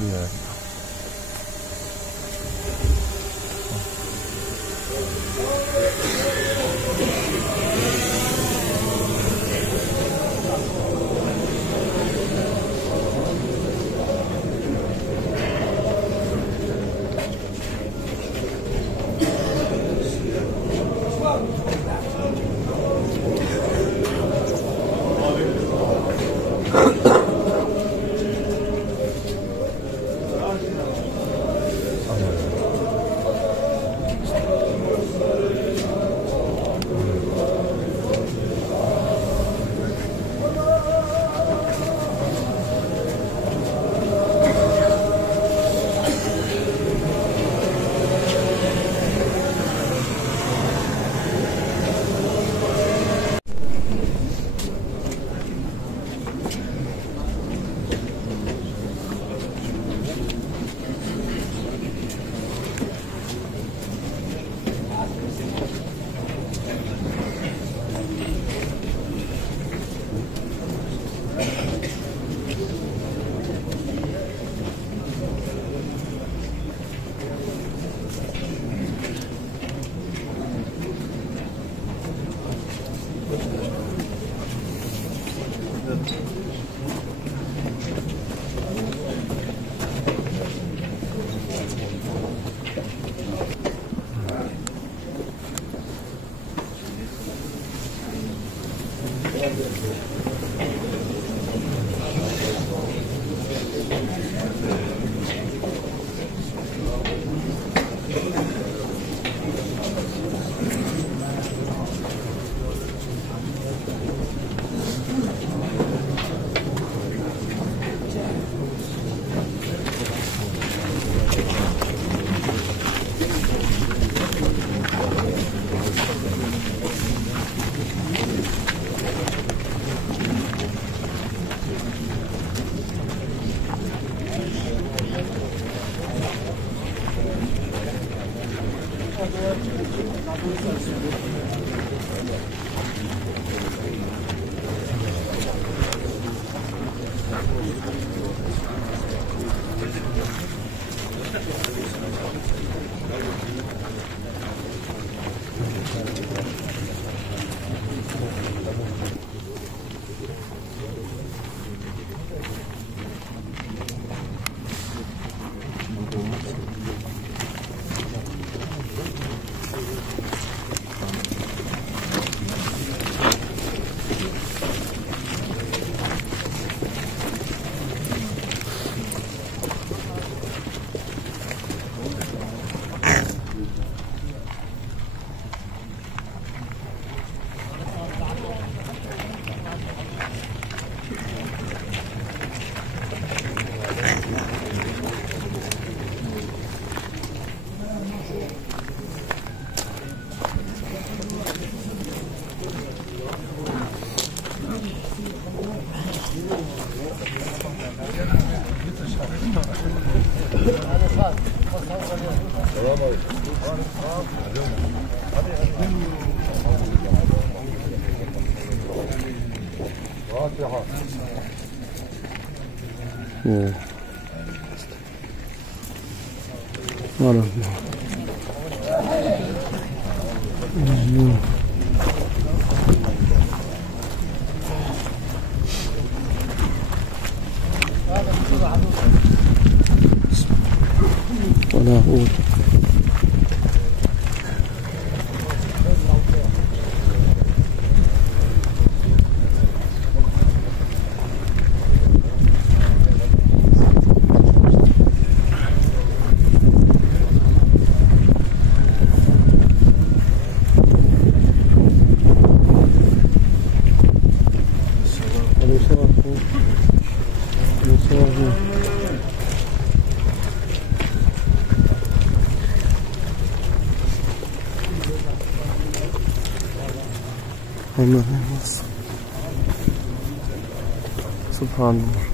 Yeah. فاتحة. ولا أقول سبحان الله.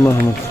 محمد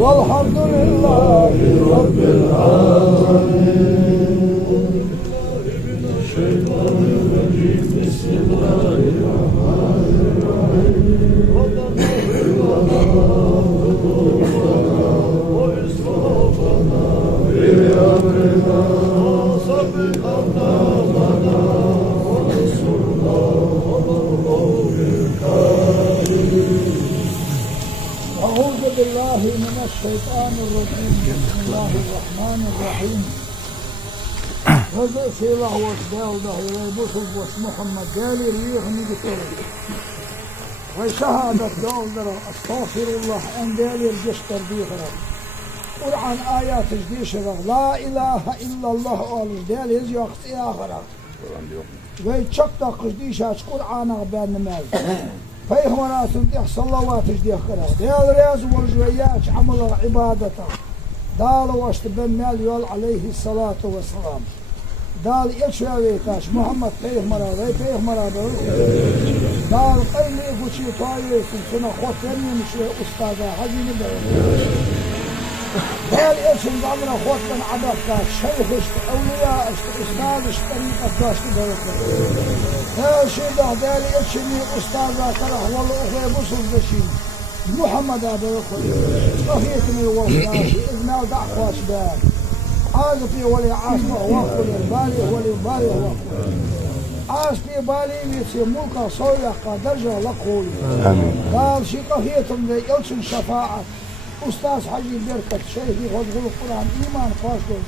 والحمد لله رب العالمين. الشيطان الرجيم بسم الله الرحمن الرحيم. وإسرافنا بأمرنا وسبقنا لنا ونصرنا والله الكريم. أعوذ بالله من الشيطان الرجيم. بسم الله الرحمن الرحيم. هذا سيلا وسدال ده يبوسل بوس محمد دالي ريح نقتل وشهادة دال استغفر الله ان دالي الجشتر بيغرا قرآن آيات جديش لا إله إلا الله قال دالي يزي وقت آخرا ويتشكتا قجديش قرآن أغبان نمال فيهمنا تنتح صلوات جديش خرا دال رياز ورجويات عمل عبادته دال واشتبن مال يول عليه الصلاة والسلام دال إلشاويتاش محمد پیغمبر دال قيل إفوشي طاية سنة خوتني مش أستاذة حجين دال إلشن دعمنا خوتن عدفتا شيخ أولياء أستاذ طريقة داشت دولك دال شيدا دال إلشني أستاذة كره والله أخوة بصر بشين محمد أبو أخوة صفيتني والله إذنا دعخواش دال عازفي ولي عاصمة وقل البالي ولي بالي وقل عازفي بالي بيسي ملكا صويقا درجة لقوي قال شي قفيتم دي إلشن شفاعة أستاذ حجي بركة شيخي وضغل القرآن إيمان فاش دول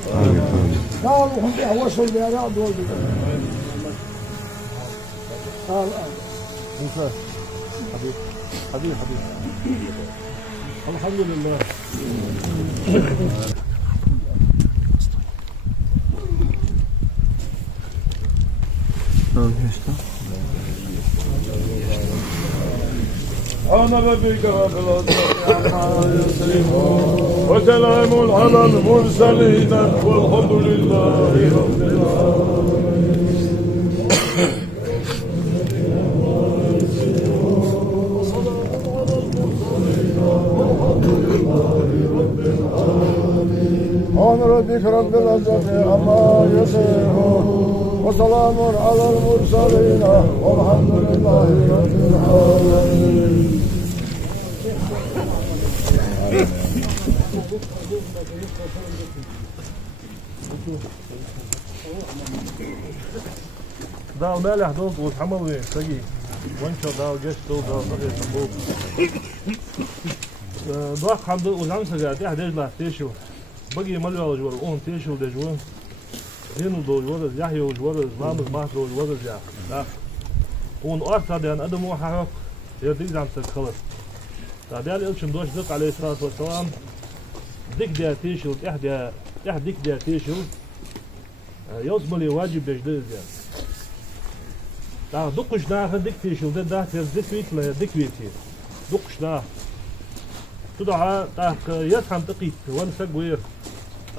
قال وهم بيه وصل بيراء دول دول قال موسى حبيب الحمد لله. سبحان ربك رب العزة عما يصفون وسلام على المرسلين والحمد لله رب العالمين. سبحان ربك رب العزة عما يصفون وسلام على المرسلين والحمد لله رب العالمين. داو مالح دول وتحمل وين سجي وانشو داو جيش دول داو صغير سمبوك ضاق حمد والعمسة قاعد يحدج له تيشو بقي مليو الجوار اون تيشو دجوان هينو دول ورز يحيى وجورز مامز ماهر وجورز يا لا اون اكثر ديان ادمو حق يديز عم تخلص تعديال إلشن دوش دق عليه الصلاة والسلام ديك ديا تيشو ديك ديا تيشو يوصبلي واجب بجديد يعني دقش داخل ديك تيشو ده تيز ديك ويك لا ديك ويتي دقش داخل تدعى تاك يسهم تقيت وانسق وير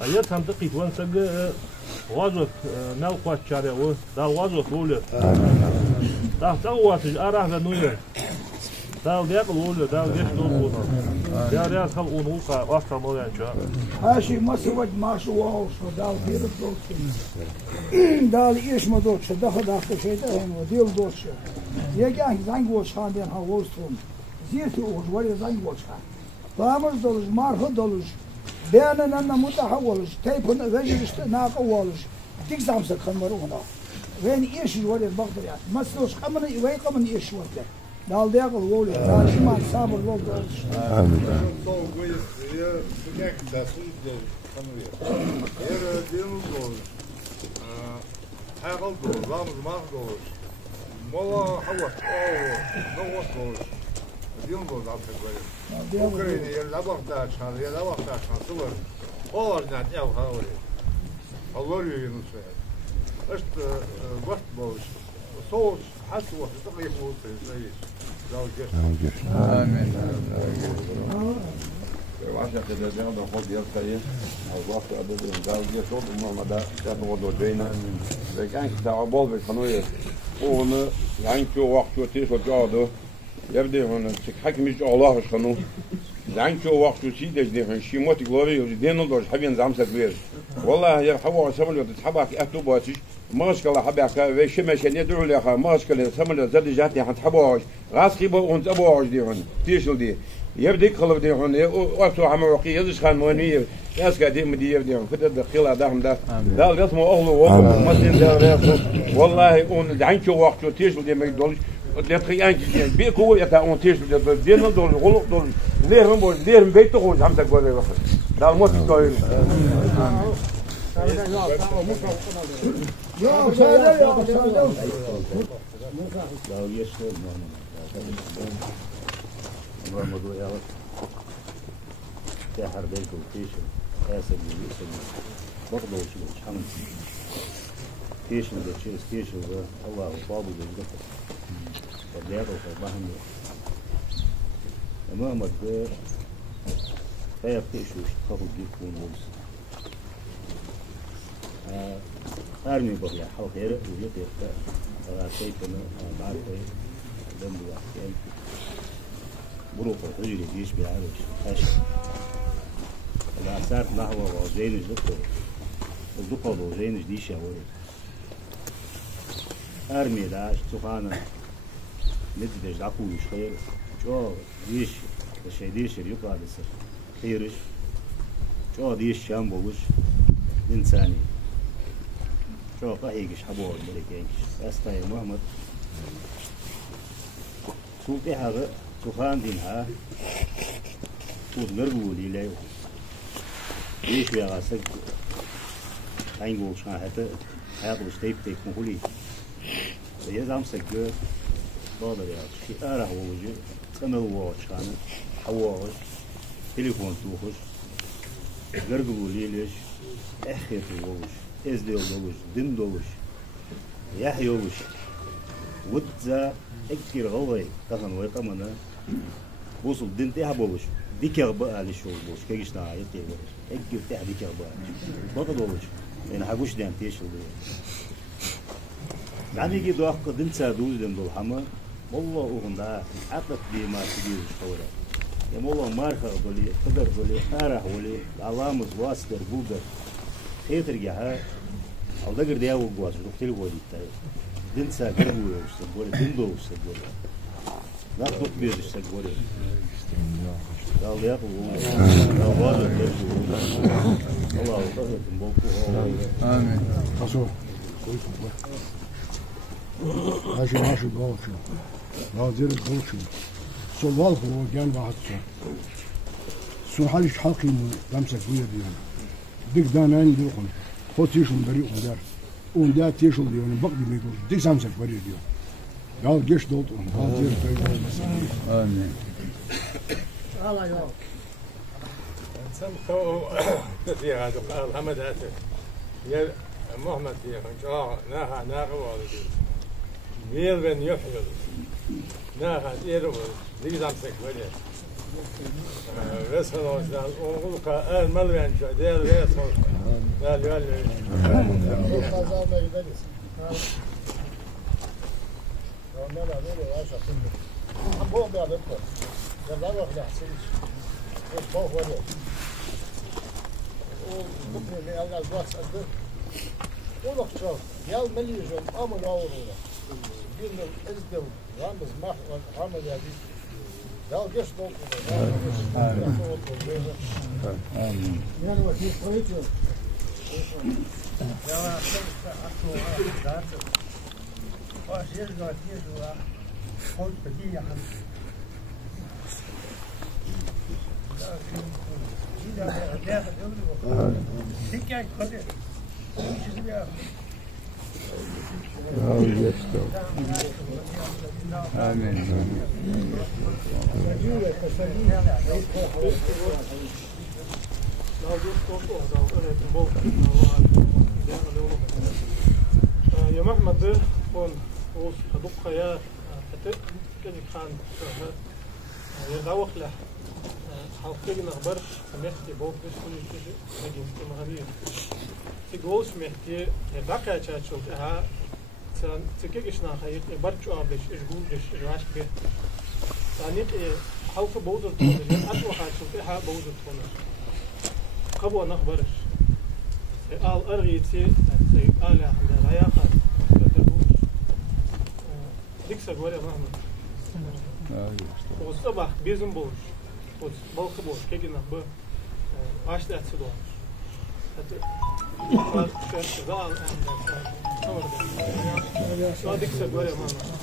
يسهم تقيت وانسق واجد نلقى الشارع دا واجد ولد تحتواتج أراه لنوية دال ديق الأولى دال جيش دول دال ديق خل أونوقا وقت الموضوع شو هاشي مسوج ما شو واوش دال دير دوش دال إيش ما دوش دخل شيء ده هنا ديل دوش يجان زين وش خان دين هاوستهم زيرتي وش ولي زين وش خان فامر دولش مارخ دولش بيانا أن متحولش تيبون غيرش ناقولش تكسام سكمرونا وين إيش ولي بقدر يعني مسوش قمنا وين قمنا إيش وده دال ديق الأولى دال شمال صابر لول دولش حاقل دول رامز ماخ دولش مولا حوش نوش دولش ديون دول عم تقولي أوكراني يلعبوا داشان يلعبوا داشان صور أول نات أو هاولي الله ينصر أشت وقت بولش صوت حسوا تقيم موسى زيش لو جش آمين وعشان كده زي ما بنقول يرتاح الوقت أبدا داو جش صوت ما ده كانوا ودوجينا لكن كده عبال بالخنوية وهنا يعني شو وقت شو تيش وجاده يبدأ هنا حكي مش الله خنو زين شو وقت شو شيء ده هن شيء موت غوري ودينه دور حبين زعم سكبير والله يا حوا سمل تسحبك أتو باتش ماشكلة حبيك ويش ماشي ندعو لك ماشكلة سمل زاد جاتني حتحبوش غاسقي بونت أبوش دي هن تيشل دي يبدأ خلف دي هن وقت عم وقي يزش خان موانية ناس قاعدين مدي يبدأ كده دخيلة دهم ده ده الرسم أهله والله مسين ده الرسم والله on زين شو وقت شو تيشل دي ما يدولش dat ging eindje bekoor ja daar ondertussen dat deel door rol door leren beter gewoon hem dat worden daar moet ik nou ja zei ja لو يشتغل ما موضوع يا تحر بيت وتيشن اسد يسمى برضه شو حمد تيشن ده شيء تيشن الله بابو ده فبيعرف فبهم أمام الدار هي بتشوش تاخد جيكون ولس أرمي بقى حاول خير ويجي شيء كنا بعد شيء دم واحد بروح رجلي جيش بيعرفش خش الأساس نحو وزين الدكتور الدكتور وزين ديش يا ولد أرمي لا سبحانه نديش عقولش خير شو ديش الشيء ديش يقع لسه خيرش شو ديش شام بوش إنساني شو قهيجش حبور ملكينش أستاي محمد سوقي هذا سخان دينها سوق مرجولي له ديش يا غاسك عينقول شان حتى هذا بستيب تيك مخولي يزعم سكر بعض الرياض في أره ووجه سنة وواش كان حواش تليفون توخش قرقوا ليش أخير ووش إزدي ووش دين ووش يحيى ووش ودزا أكثر غوي كان ويقمنا وصل دين تهبوش ديكر بقى للشغل وش كيش ناعي تهبوش أكثر تح ديكر بقى بطل ووش يعني حقوش دين تيشل يعني يجي دوق دين سادوز دين دول حما والله أغنى عقد دي ما تجيش حوله يا والله ماركة ولي قدر ولي أره ولي علامة واسطة بوجر هي ترجعها أو ده قدر ياو جواز وقتلي ولي تاي دين ساكر بوله وسجوله دين دو وسجوله لا تقبل السجوله لا ياكل لا واضح الله يطهر تنبوكه آمين خصوص ماشي بوشو ناظر بوشو سوال هو جان واحد سو حالش حقي لمسك ويا ديان ديك دانان ديقون خوتيشون بريقون دار اون دا تيشون ديان بقدي ميقول ديك سامسك بريق ديان قال جيش دوتون ناظر آمين الله يا سمكو في هذا قال محمد هاتف يا محمد يا ناها والدي ميل بن يحيى ناها ديرو دي زامسك ولي بس خلاص اقول قال ملوان شو دير ريس قال يا محمد كون وص خدوق خيار حتى كذي خان يدعوك له حاطين نخبر سمحتي بوك بس كل شيء نجيم مغربي تقول سمحتي يدعك أشوف ها تكيش ناخيك برجع بش إجول بش إجواش به يعني حوف بوزر تونج أسوأ حاجة شوفها بوزر تونج قبوا نخبرش قال أرغيتي قال عند العياقة ديك سجوا يا محمد والصباح بيزن بوش والبلخ بوش كي نخبر عاش ده تسدوا قال قال عند ديك سجوا يا محمد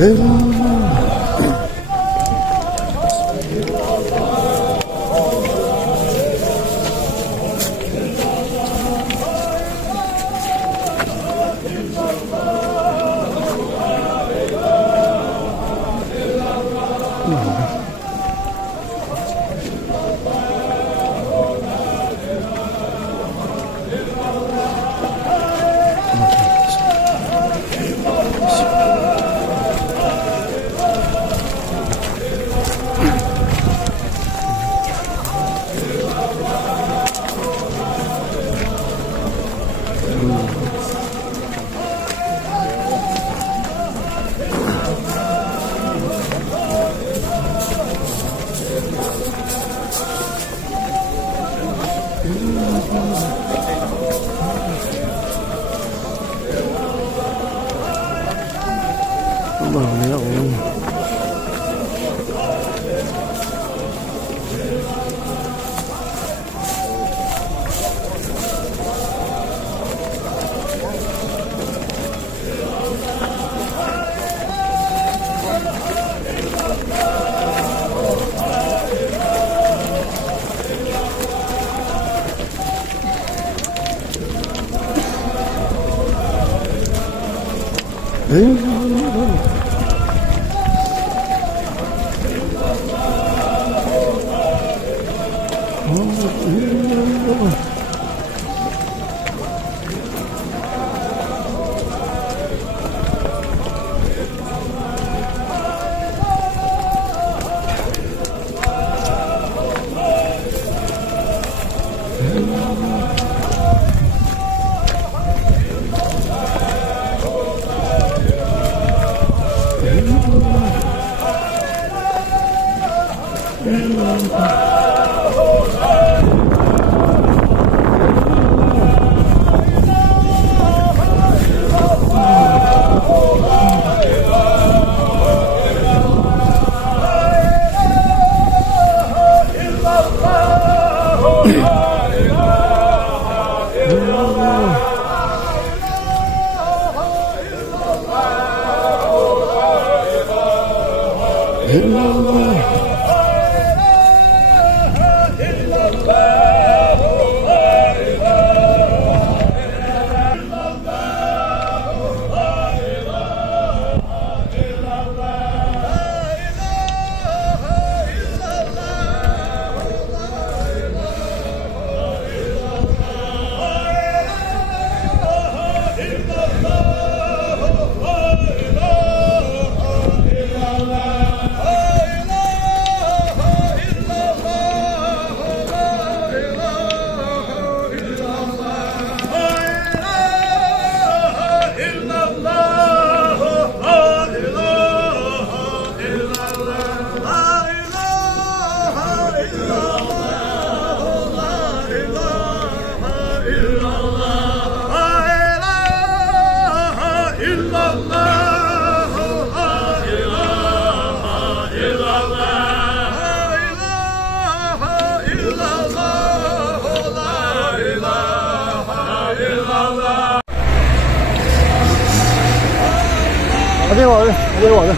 الله يا الله.这我的，这我的，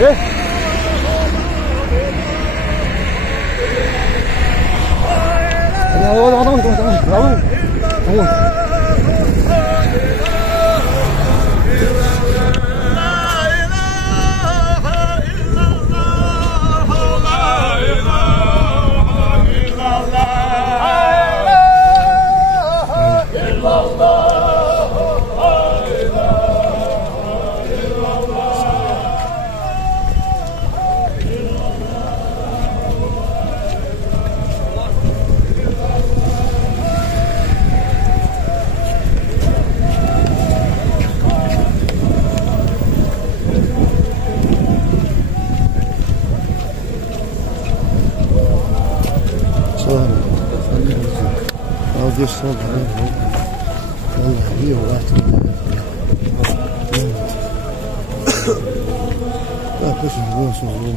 哎，等我。دير الصوت عليه والله هي وقعت لا كيش الناس والله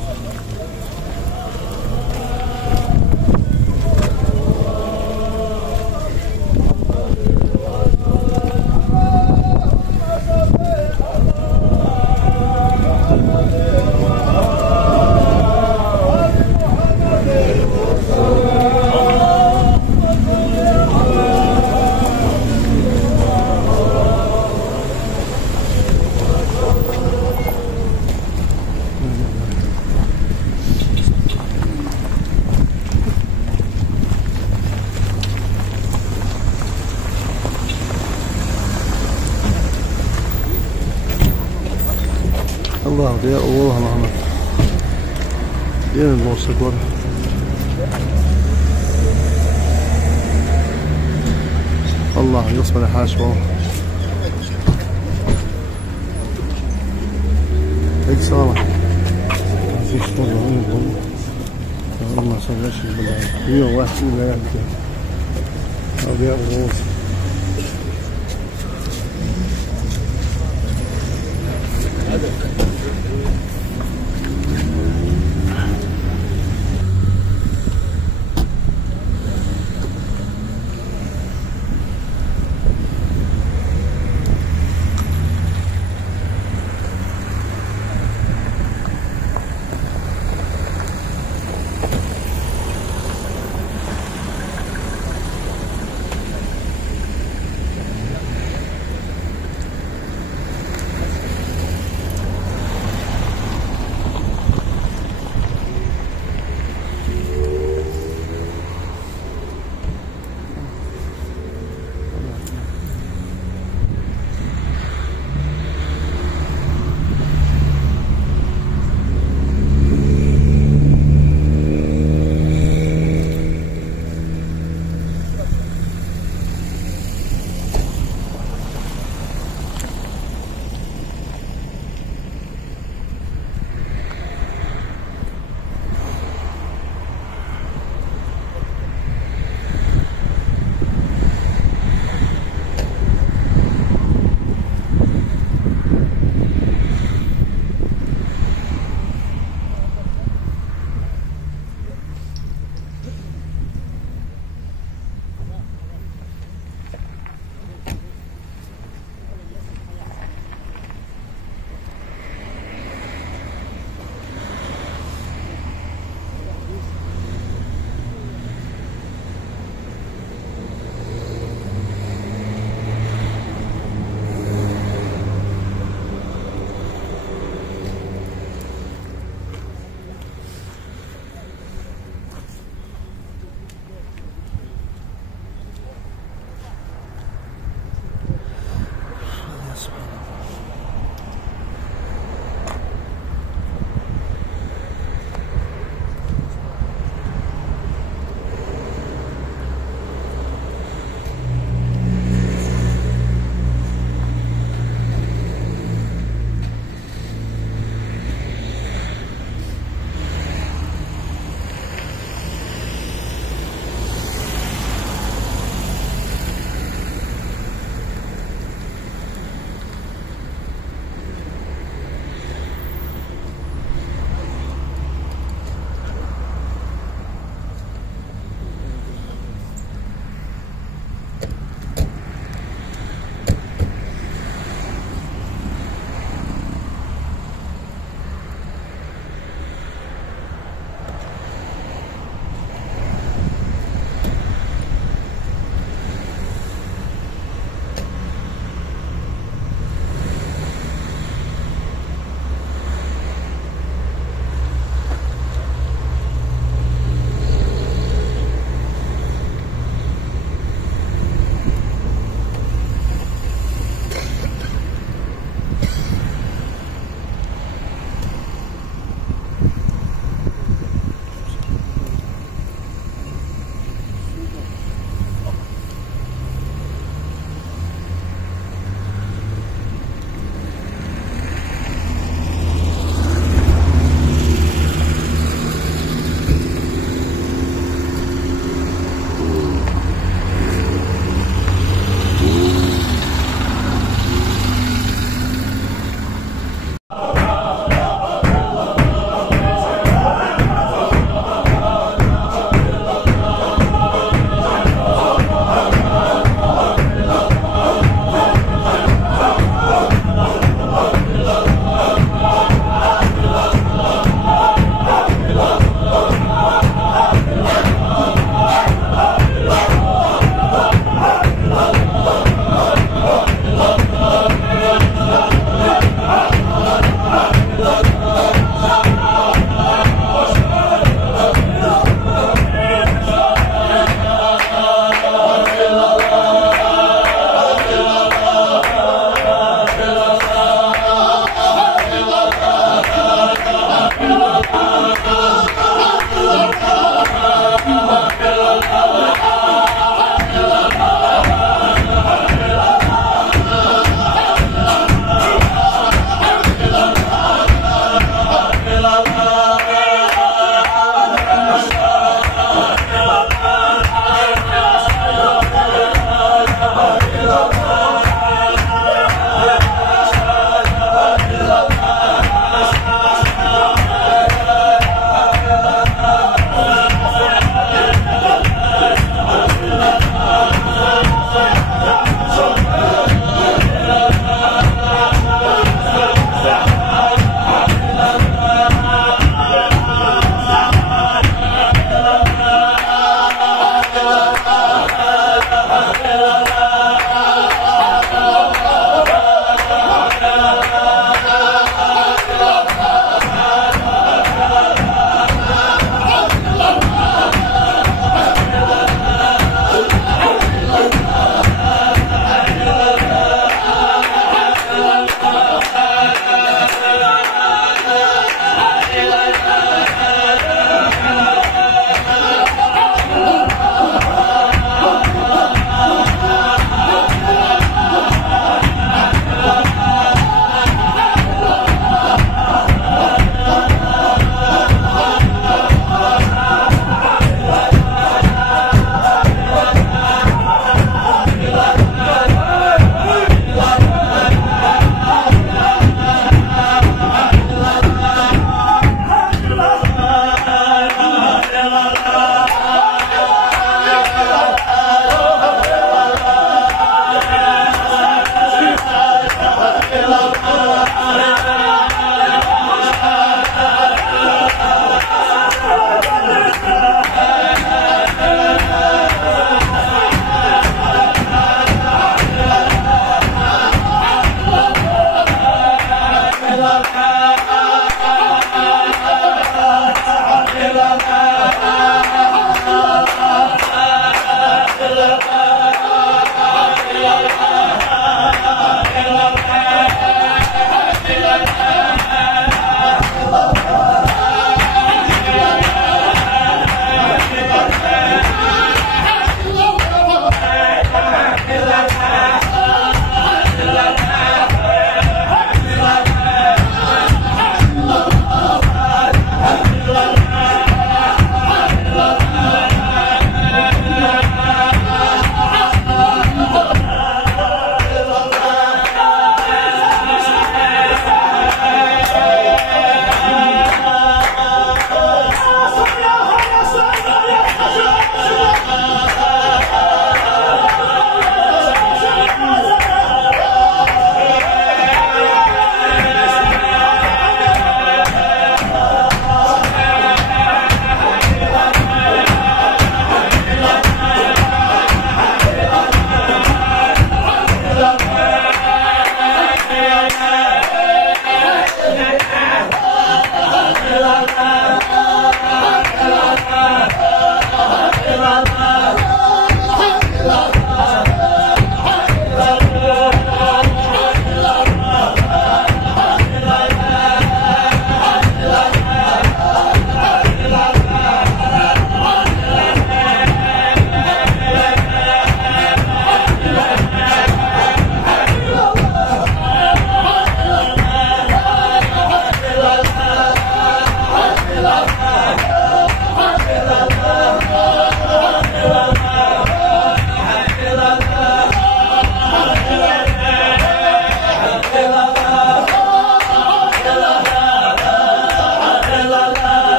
الله يا الله محمد دين الموسيقى الله يصبر حاشوه هيك صالح فيش والله ما صلش بالله يوم واحد ولا يحكي أبيع الغوص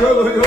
la la